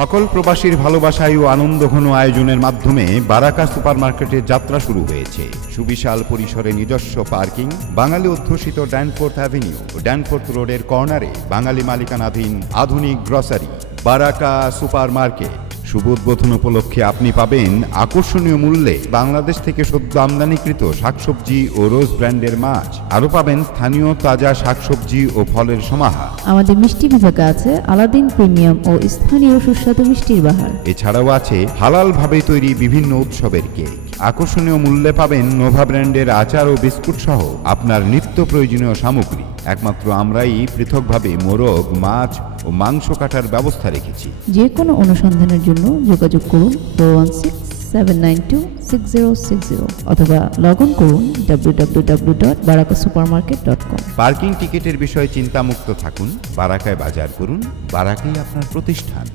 সকল প্রবাসীর ভালোবাসায় ও আনন্দঘন আয়োজনের মাধ্যমে বারাকা সুপারমার্কেটের যাত্রা শুরু হয়েছে। সুবিশাল পরিসরে নিজস্ব পার্কিং, বাঙালি অধ্যুষিত ড্যানফোর্থ অ্যাভিনিউ ও ড্যানফোর্থ রোডের কর্নারে বাঙালি মালিকানাধীন আধুনিক গ্রসারি বারাকা সুপারমার্কেট। শুভ উদ্বোধন উপলক্ষে আপনি পাবেন আকর্ষণীয় মূল্যে বাংলাদেশ থেকে সদ্য আমদানিকৃত শাকসবজি ও রোজ ব্র্যান্ডের মাছ। আরও পাবেন স্থানীয় তাজা শাকসবজি ও ফলের সমাহার। আমাদের মিষ্টি বিভাগে আছে আলাদিন প্রিমিয়াম ও স্থানীয় সুস্বাদু মিষ্টির বাহার। এছাড়াও আছে হালাল ভাবে তৈরি বিভিন্ন উৎসবের কেক। আকর্ষণীয় মূল্যে পাবেন নোভা ব্র্যান্ডের আচার ও বিস্কুট সহ আপনার নিত্য প্রয়োজনীয় সামগ্রী। একমাত্র আমরাই পৃথকভাবে মোরগ, মাছ ও মাংস কাটার ব্যবস্থা রেখেছি। যে কোনো অনুসন্ধানের জন্য যোগাযোগ করুন 416-792-6060 অথবা লগ অন করুন www.barakasupermarket.com। পার্কিং টিকিটের বিষয়ে চিন্তামুক্ত থাকুন। বারাকায় বাজার করুন, বারাকাই আপনার প্রতিষ্ঠান।